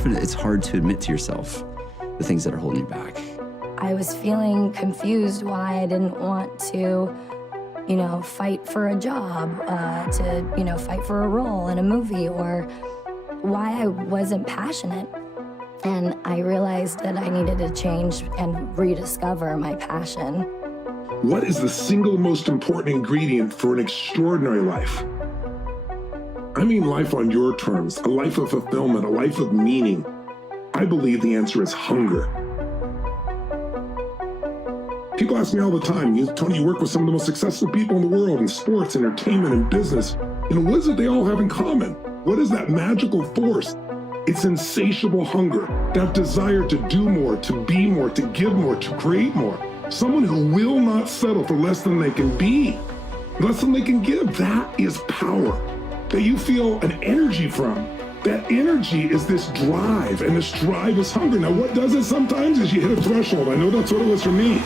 often it's hard to admit to yourself the things that are holding you back. I was feeling confused why I didn't want to, fight for a job, to fight for a role in a movie, or why I wasn't passionate. And I realized that I needed to change and rediscover my passion. What is the single most important ingredient for an extraordinary life? I mean life on your terms, a life of fulfillment, a life of meaning. I believe the answer is hunger. People ask me all the time, Tony, you work with some of the most successful people in the world in sports, entertainment, and business. What is it they all have in common? What is that magical force? It's insatiable hunger, that desire to do more, to be more, to give more, to create more. Someone who will not settle for less than they can be, less than they can give. That is power that you feel an energy from. That energy is this drive, and this drive is hunger. Now, what does it sometimes is you hit a threshold. I know that's what it was for me.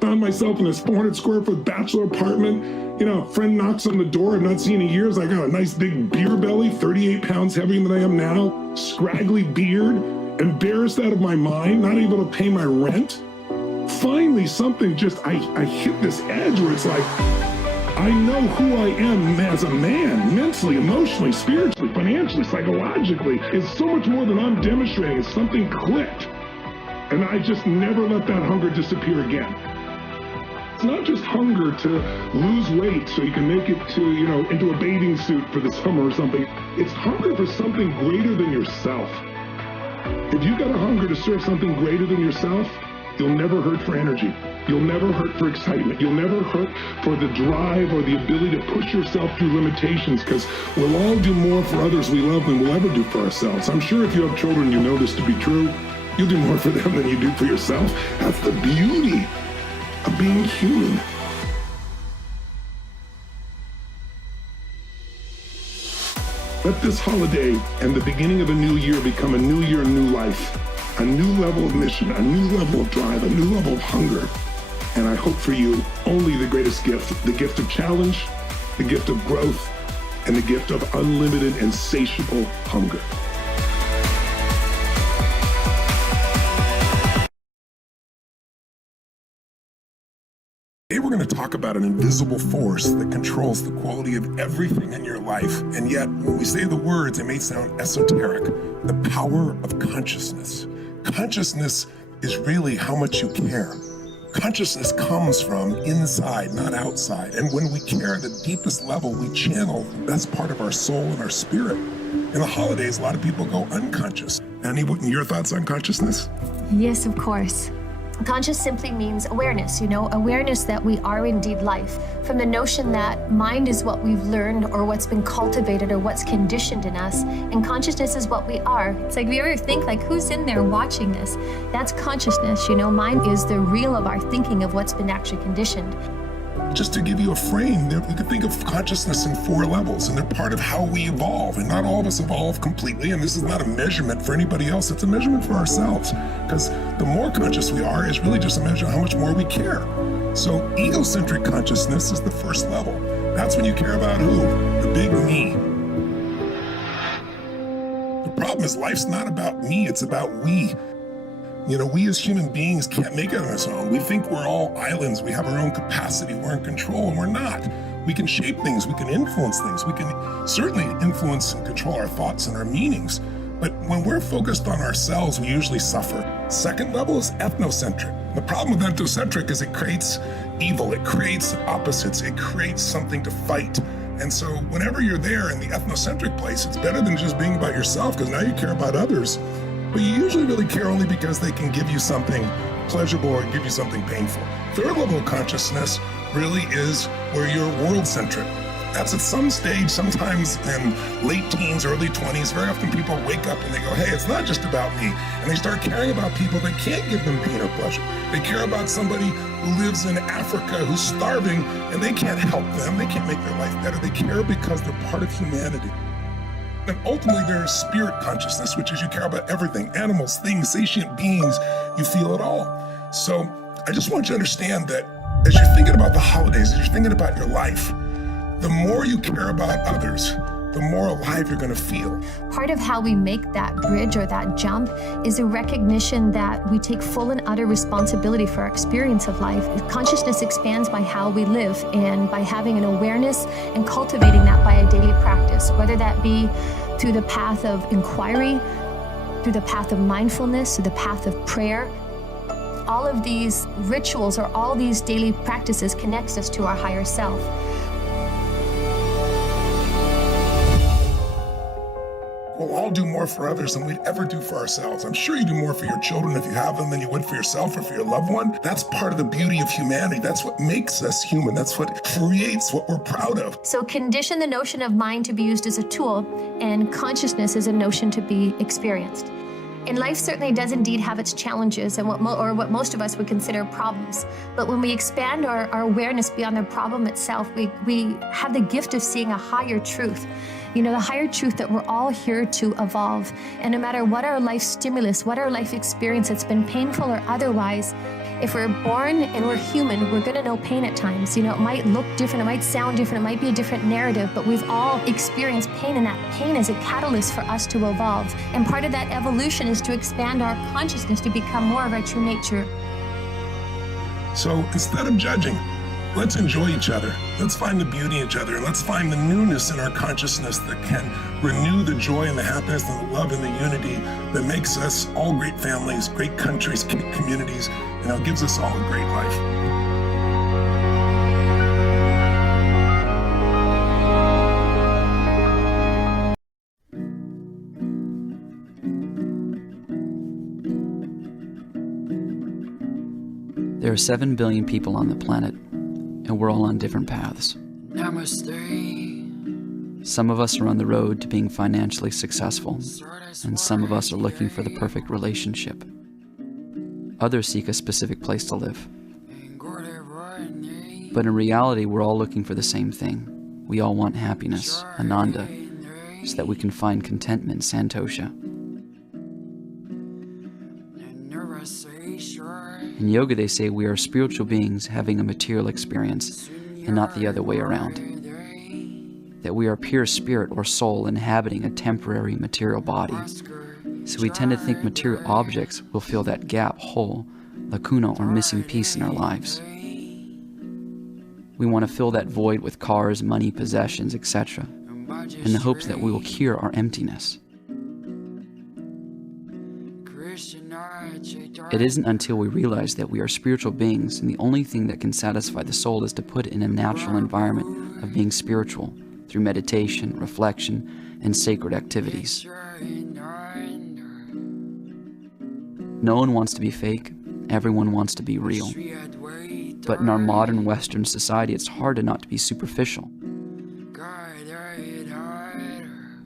Found myself in this 400 square foot bachelor apartment. A friend knocks on the door I've not seen in years. I got a nice big beer belly, 38 pounds heavier than I am now, scraggly beard, embarrassed out of my mind, not able to pay my rent. Finally, something I hit this edge where it's like, I know who I am as a man, mentally, emotionally, spiritually, financially, psychologically. It's so much more than I'm demonstrating. It's something clicked. And I just never let that hunger disappear again. It's not just hunger to lose weight so you can make it to, into a bathing suit for the summer or something. It's hunger for something greater than yourself. If you got a hunger to serve something greater than yourself, you'll never hurt for energy. You'll never hurt for excitement. You'll never hurt for the drive or the ability to push yourself through limitations, because we'll all do more for others we love than we'll ever do for ourselves. I'm sure if you have children, you know this to be true. You'll do more for them than you do for yourself. That's the beauty of being human. Let this holiday and the beginning of a new year become a new year, new life, a new level of mission, a new level of drive, a new level of hunger. And I hope for you only the greatest gift, the gift of challenge, the gift of growth, and the gift of unlimited, insatiable hunger. Today we're going to talk about an invisible force that controls the quality of everything in your life. And yet, when we say the words, it may sound esoteric. The power of consciousness. Consciousness is really how much you care. Consciousness comes from inside, not outside. And when we care at the deepest level, we channel the best part of our soul and our spirit. In the holidays, a lot of people go unconscious. Annie, what are your thoughts on consciousness? Yes, of course. Conscious simply means awareness, awareness that we are indeed life. From the notion that mind is what we've learned or what's been cultivated or what's conditioned in us, and consciousness is what we are. It's like, if you ever think, who's in there watching this? That's consciousness, mind is the real of our thinking of what's been actually conditioned. Just to give you a frame, you could think of consciousness in 4 levels, and they're part of how we evolve. And not all of us evolve completely, and this is not a measurement for anybody else, it's a measurement for ourselves. Because the more conscious we are is really just a measure of how much more we care. So egocentric consciousness is the first level. That's when you care about who? The big me. The problem is life's not about me, it's about we. We as human beings can't make it on our own. We think we're all islands. We have our own capacity. We're in control, and we're not. We can shape things. We can influence things. We can certainly influence and control our thoughts and our meanings. But when we're focused on ourselves, we usually suffer. Second level is ethnocentric. The problem with ethnocentric is it creates evil. It creates opposites. It creates something to fight. And so whenever you're there in the ethnocentric place, it's better than just being about yourself, because now you care about others. But you usually really care only because they can give you something pleasurable or give you something painful. Third level of consciousness really is where you're world-centric. That's at some stage, sometimes in late teens, early 20s, very often people wake up and they go, hey, it's not just about me. And they start caring about people that can't give them pain or pleasure. They care about somebody who lives in Africa who's starving and they can't help them. They can't make their life better. They care because they're part of humanity. And ultimately, there's spirit consciousness, which is you care about everything, animals, things, sentient beings, you feel it all. So I just want you to understand that as you're thinking about the holidays, as you're thinking about your life, the more you care about others, the more alive you're going to feel. Part of how we make that bridge or that jump is a recognition that we take full and utter responsibility for our experience of life. Consciousness expands by how we live and by having an awareness and cultivating that by a daily practice, whether that be through the path of inquiry, through the path of mindfulness, through the path of prayer. All of these rituals or all these daily practices connects us to our higher self. We'll all do more for others than we'd ever do for ourselves. I'm sure you do more for your children if you have them than you would for yourself or for your loved one. That's part of the beauty of humanity. That's what makes us human. That's what creates what we're proud of. So condition the notion of mind to be used as a tool, and consciousness is a notion to be experienced. And life certainly does indeed have its challenges and what most of us would consider problems. But when we expand our awareness beyond the problem itself, we have the gift of seeing a higher truth. You know, the higher truth that we're all here to evolve. And no matter what our life stimulus, what our life experience, it's been painful or otherwise, if we're born and we're human, we're gonna know pain at times. You know, it might look different, it might sound different, it might be a different narrative, but we've all experienced pain, and that pain is a catalyst for us to evolve. And part of that evolution is to expand our consciousness to become more of our true nature. So instead of judging, let's enjoy each other. Let's find the beauty in each other, and let's find the newness in our consciousness that can renew the joy and the happiness and the love and the unity that makes us all great families, great countries, communities, you know, gives us all a great life. There are 7 billion people on the planet, and we're all on different paths. Namaste. Some of us are on the road to being financially successful, and some of us are looking for the perfect relationship. Others seek a specific place to live. But in reality, we're all looking for the same thing. We all want happiness, Ananda, so that we can find contentment, Santosha. In yoga, they say we are spiritual beings having a material experience, and not the other way around. That we are pure spirit or soul inhabiting a temporary material body. So we tend to think material objects will fill that gap, hole, lacuna, or missing piece in our lives. We want to fill that void with cars, money, possessions, etc., in the hopes that we will cure our emptiness. It isn't until we realize that we are spiritual beings and the only thing that can satisfy the soul is to put it in a natural environment of being spiritual through meditation, reflection, and sacred activities. No one wants to be fake, everyone wants to be real. But in our modern Western society, it's hard to not to be superficial.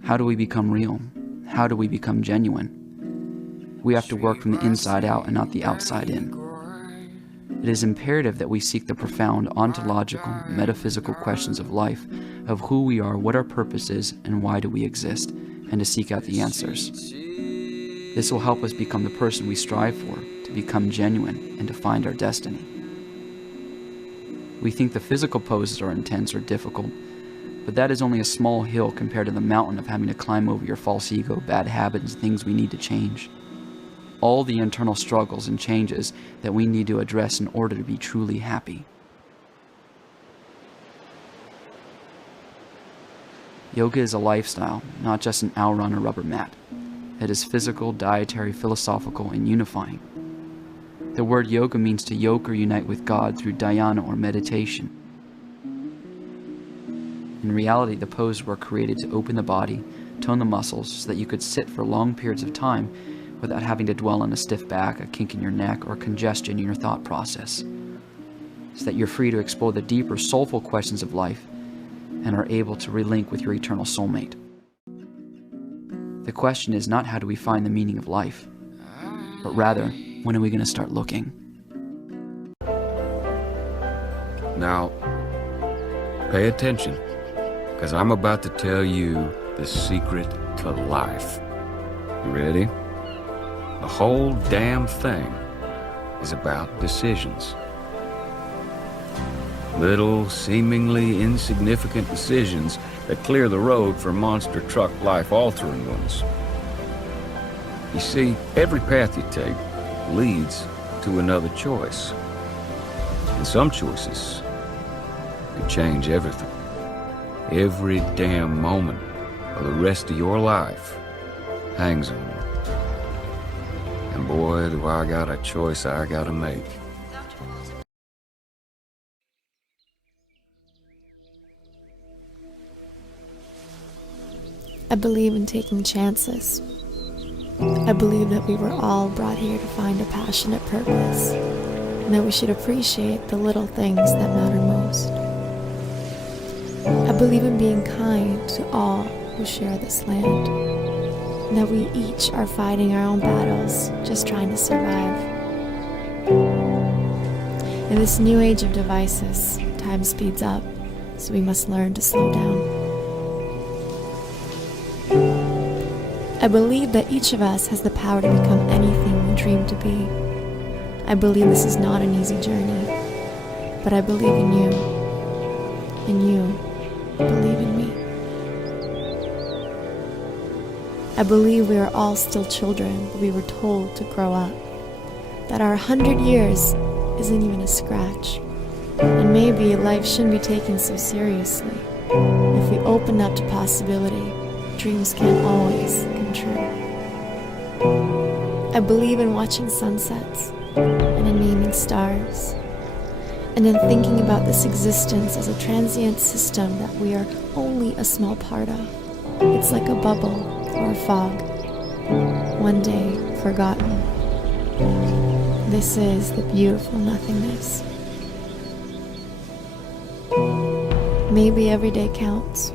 How do we become real? How do we become genuine? We have to work from the inside out and not the outside in. It is imperative that we seek the profound ontological, metaphysical questions of life, of who we are, what our purpose is, and why do we exist, and to seek out the answers. This will help us become the person we strive for, to become genuine, and to find our destiny. We think the physical poses are intense or difficult, but that is only a small hill compared to the mountain of having to climb over your false ego, bad habits, and things we need to change. All the internal struggles and changes that we need to address in order to be truly happy. Yoga is a lifestyle, not just an hour on a rubber mat. It is physical, dietary, philosophical, and unifying. The word yoga means to yoke or unite with God through dhyana or meditation. In reality, the poses were created to open the body, tone the muscles, so that you could sit for long periods of time without having to dwell on a stiff back, a kink in your neck, or congestion in your thought process, so that you're free to explore the deeper, soulful questions of life and are able to relink with your eternal soulmate. The question is not how do we find the meaning of life, but rather, when are we going to start looking? Now, pay attention, because I'm about to tell you the secret to life. You ready? The whole damn thing is about decisions. Little, seemingly insignificant decisions that clear the road for monster truck life-altering ones. You see, every path you take leads to another choice. And some choices could change everything. Every damn moment of the rest of your life hangs on it. And boy, do I got a choice I gotta make. I believe in taking chances. I believe that we were all brought here to find a passionate purpose, and that we should appreciate the little things that matter most. I believe in being kind to all who share this land, and that we each are fighting our own battles, just trying to survive. In this new age of devices, time speeds up, so we must learn to slow down. I believe that each of us has the power to become anything we dream to be. I believe this is not an easy journey, but I believe in you, and you believe in me. I believe we are all still children, but we were told to grow up, that our 100 years isn't even a scratch, and maybe life shouldn't be taken so seriously. If we open up to possibility, dreams can't always come true. I believe in watching sunsets, and in naming stars, and in thinking about this existence as a transient system that we are only a small part of. It's like a bubble or a fog, one day forgotten. This is the beautiful nothingness. Maybe every day counts.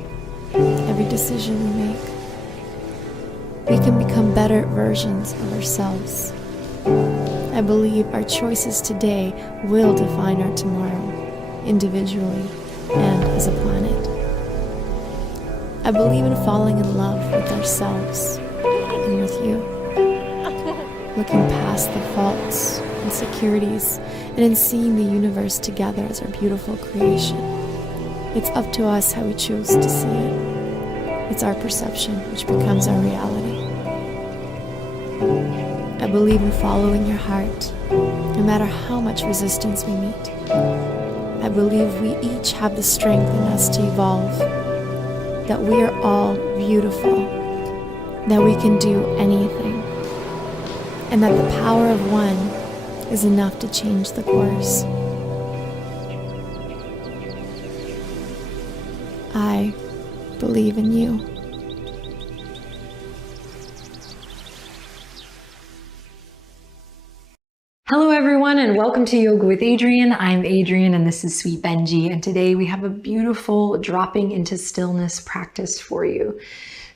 Every decision we make, we can become better versions of ourselves. I believe our choices today will define our tomorrow, individually and as a planet. I believe in falling in love with ourselves and with you, looking past the faults, insecurities, and in seeing the universe together as our beautiful creation. It's up to us how we choose to see it. It's our perception which becomes our reality. I believe in following your heart, no matter how much resistance we meet. I believe we each have the strength in us to evolve, that we are all beautiful, that we can do anything, and that the power of one is enough to change the course. I believe in you. Hello everyone, and welcome to Yoga with Adriene. I'm Adriene and this is Sweet Benji, and today we have a beautiful dropping into stillness practice for you.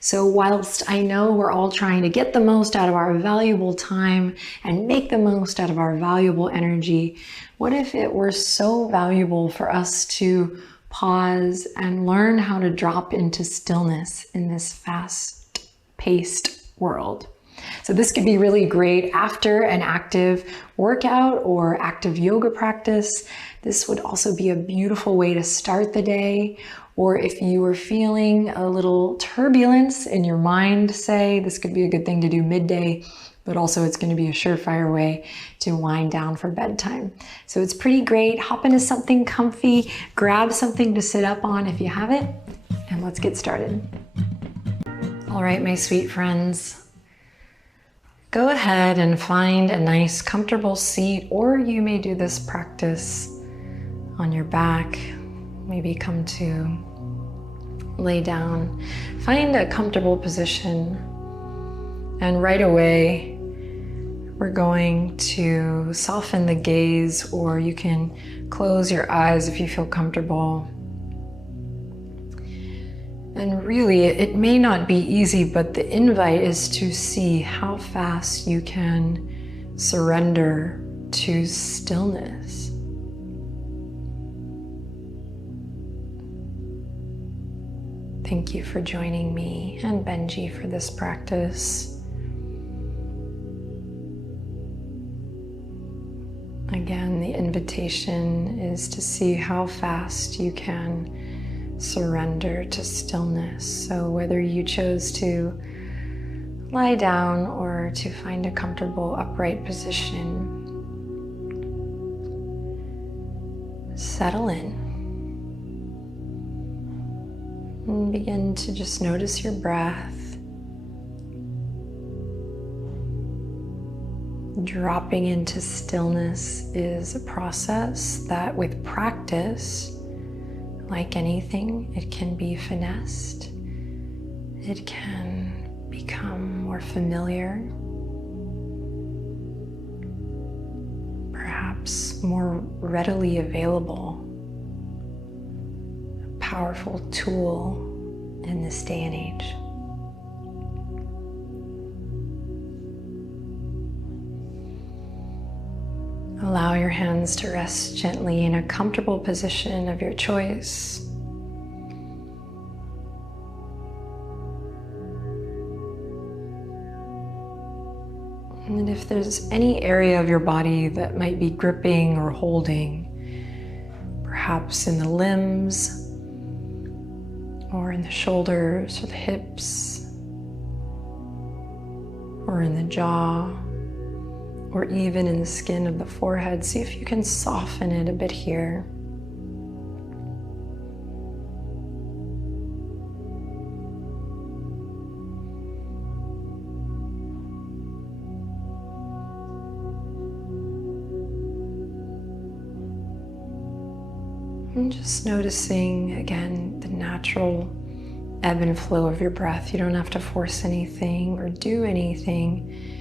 So whilst I know we're all trying to get the most out of our valuable time and make the most out of our valuable energy, what if it were so valuable for us to pause and learn how to drop into stillness in this fast-paced world? So this could be really great after an active workout or active yoga practice. This would also be a beautiful way to start the day. Or if you were feeling a little turbulence in your mind, say, this could be a good thing to do midday, but also it's going to be a surefire way to wind down for bedtime. So it's pretty great. Hop into something comfy, grab something to sit up on if you have it, and let's get started. All right, my sweet friends, go ahead and find a nice comfortable seat, or you may do this practice on your back. Maybe come to lay down. Find a comfortable position, and right away we're going to soften the gaze, or you can close your eyes if you feel comfortable. And really, it may not be easy, but the invite is to see how fast you can surrender to stillness. Thank you for joining me and Benji for this practice. Again, the invitation is to see how fast you can surrender to stillness. So whether you chose to lie down or to find a comfortable upright position, settle in and begin to just notice your breath. Dropping into stillness is a process that, with practice, like anything, it can be finessed. It can become more familiar, perhaps more readily available, a powerful tool in this day and age. Allow your hands to rest gently in a comfortable position of your choice. And if there's any area of your body that might be gripping or holding, perhaps in the limbs, or in the shoulders or the hips, or in the jaw, or even in the skin of the forehead, see if you can soften it a bit here. And just noticing again the natural ebb and flow of your breath. You don't have to force anything or do anything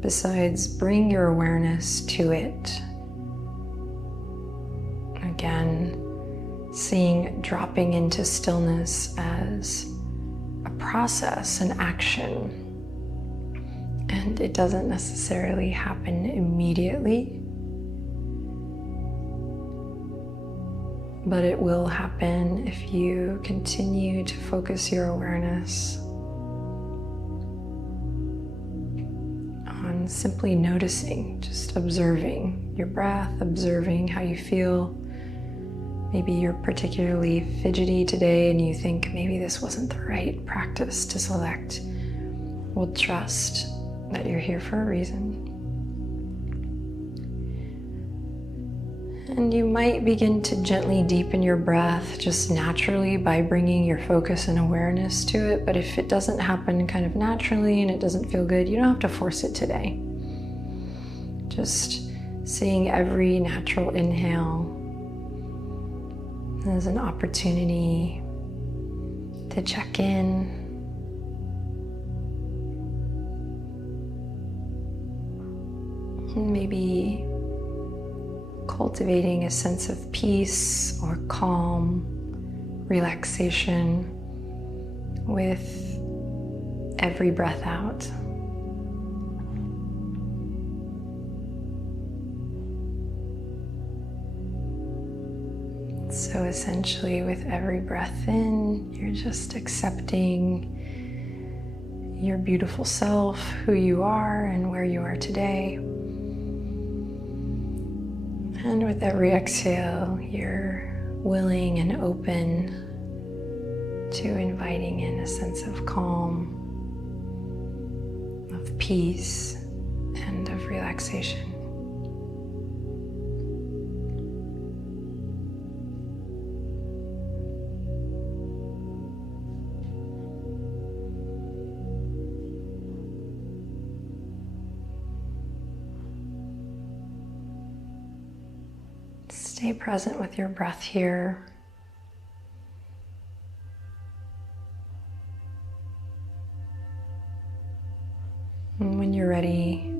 besides bring your awareness to it. Again, seeing dropping into stillness as a process, an action. And it doesn't necessarily happen immediately, but it will happen if you continue to focus your awareness on simply noticing, just observing your breath, observing how you feel. Maybe you're particularly fidgety today and you think maybe this wasn't the right practice to select. We'll trust that you're here for a reason. And you might begin to gently deepen your breath just naturally by bringing your focus and awareness to it. But if it doesn't happen kind of naturally and it doesn't feel good, you don't have to force it today. Just seeing every natural inhale as an opportunity to check in. And maybe cultivating a sense of peace or calm, relaxation with every breath out. So essentially, with every breath in, you're just accepting your beautiful self, who you are and where you are today. And with every exhale, you're willing and open to inviting in a sense of calm, of peace, and of relaxation. Stay present with your breath here. And when you're ready,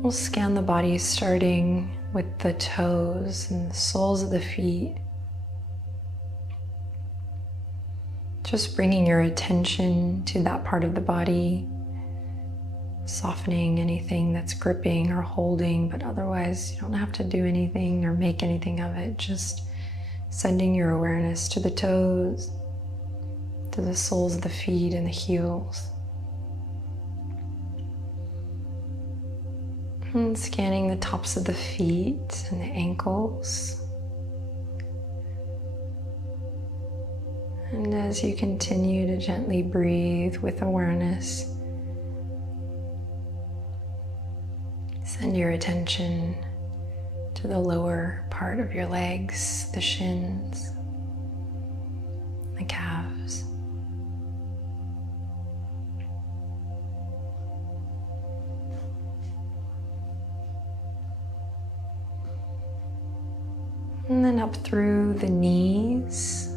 we'll scan the body starting with the toes and the soles of the feet. Just bringing your attention to that part of the body, softening anything that's gripping or holding, but otherwise you don't have to do anything or make anything of it. Just sending your awareness to the toes, to the soles of the feet and the heels. And scanning the tops of the feet and the ankles. And as you continue to gently breathe with awareness, send your attention to the lower part of your legs, the shins, the calves. And then up through the knees,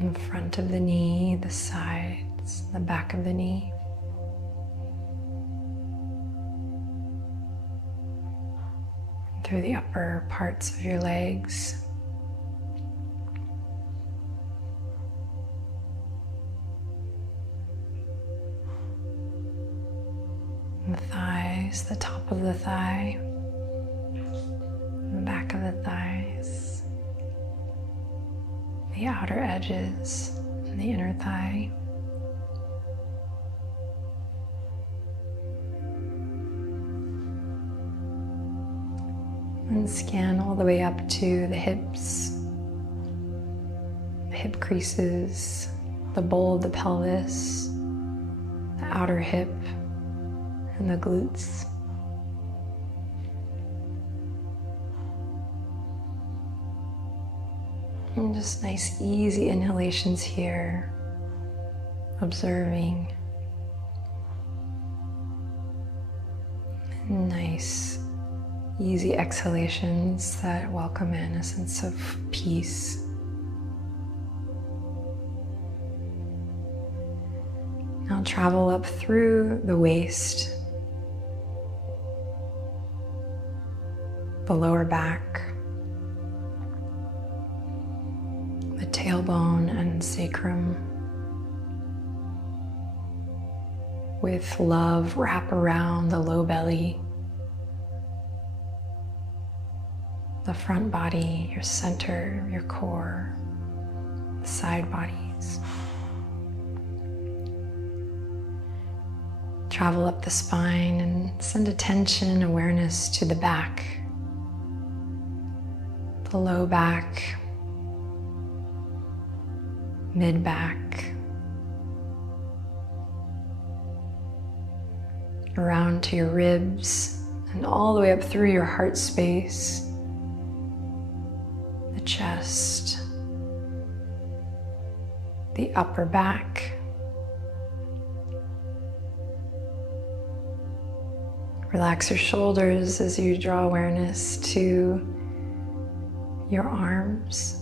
in the front of the knee, the sides, the back of the knee. Through the upper parts of your legs. The thighs, the top of the thigh, the back of the thighs, the outer edges, and the inner thigh. And scan all the way up to the hips, the hip creases, the bowl of the pelvis, the outer hip, and the glutes. And just nice, easy inhalations here, observing. And nice, easy exhalations that welcome in a sense of peace. Now travel up through the waist, the lower back, the tailbone and sacrum. With love, wrap around the low belly, the front body, your center, your core, the side bodies. Travel up the spine and send attention and awareness to the back, the low back, mid back, around to your ribs and all the way up through your heart space, the chest, the upper back, relax your shoulders as you draw awareness to your arms,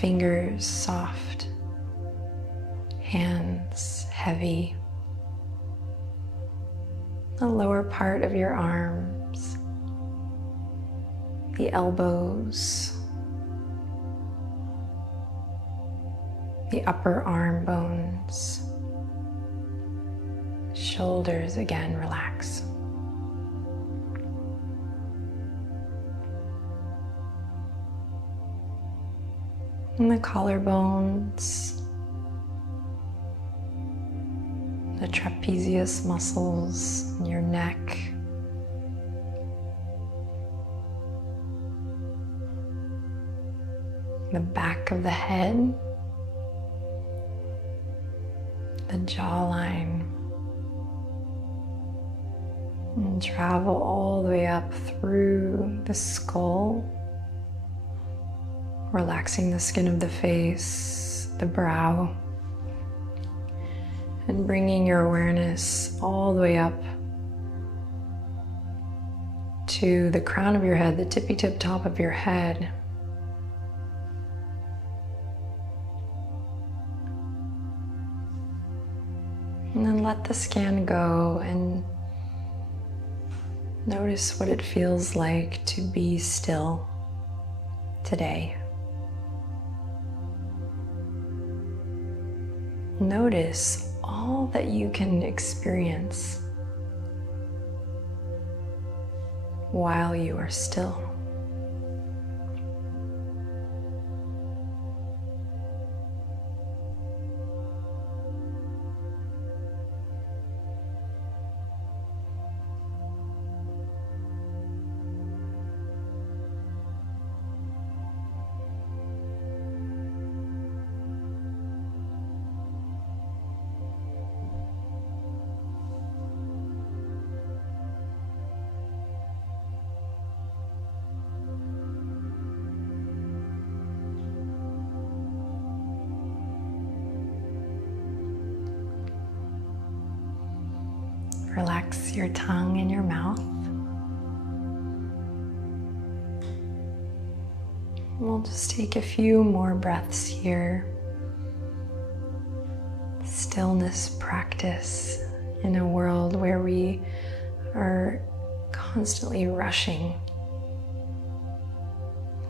fingers soft, hands heavy, the lower part of your arms, the elbows, the upper arm bones, shoulders again relax. And the collarbones, the trapezius muscles in your neck, the back of the head, the jawline, and travel all the way up through the skull, relaxing the skin of the face, the brow, and bringing your awareness all the way up to the crown of your head, the tippy tip top of your head. And then let the scan go and notice what it feels like to be still today. Notice all that you can experience while you are still. Relax your tongue and your mouth. We'll just take a few more breaths here. Stillness practice in a world where we are constantly rushing,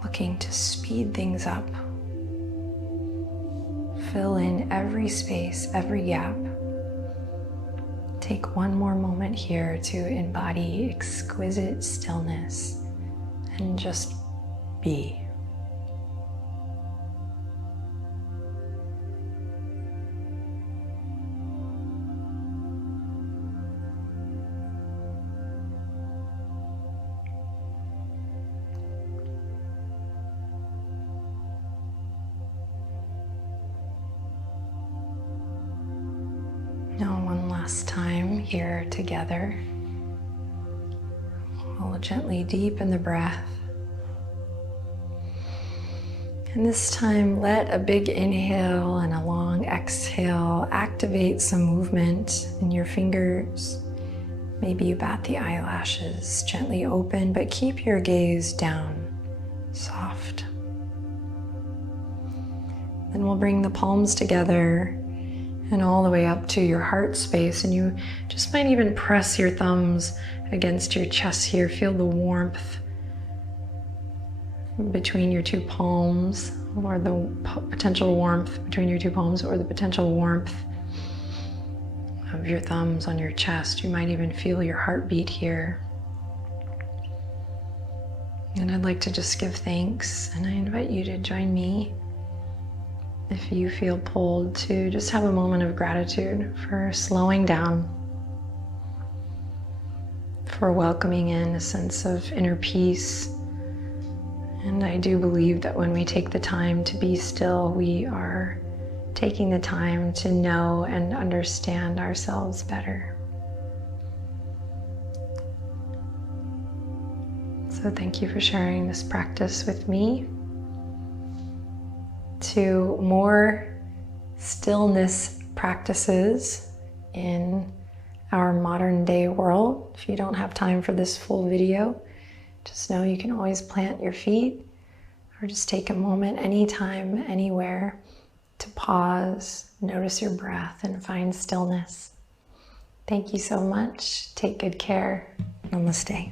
looking to speed things up. Fill in every space, every gap. Take one more moment here to embody exquisite stillness and just be. Now, one last time here together. We'll gently deepen the breath. And this time, let a big inhale and a long exhale activate some movement in your fingers. Maybe you bat the eyelashes, gently open, but keep your gaze down, soft. Then we'll bring the palms together and all the way up to your heart space, and you just might even press your thumbs against your chest here. Feel the warmth between your two palms, or the potential warmth between your two palms, or the potential warmth of your thumbs on your chest. You might even feel your heartbeat here. And I'd like to just give thanks, and I invite you to join me if you feel pulled to just have a moment of gratitude for slowing down, for welcoming in a sense of inner peace. And I do believe that when we take the time to be still, we are taking the time to know and understand ourselves better. So thank you for sharing this practice with me. To more stillness practices in our modern day world. If you don't have time for this full video, just know you can always plant your feet or just take a moment anytime, anywhere to pause, notice your breath, and find stillness. Thank you so much. Take good care. Namaste.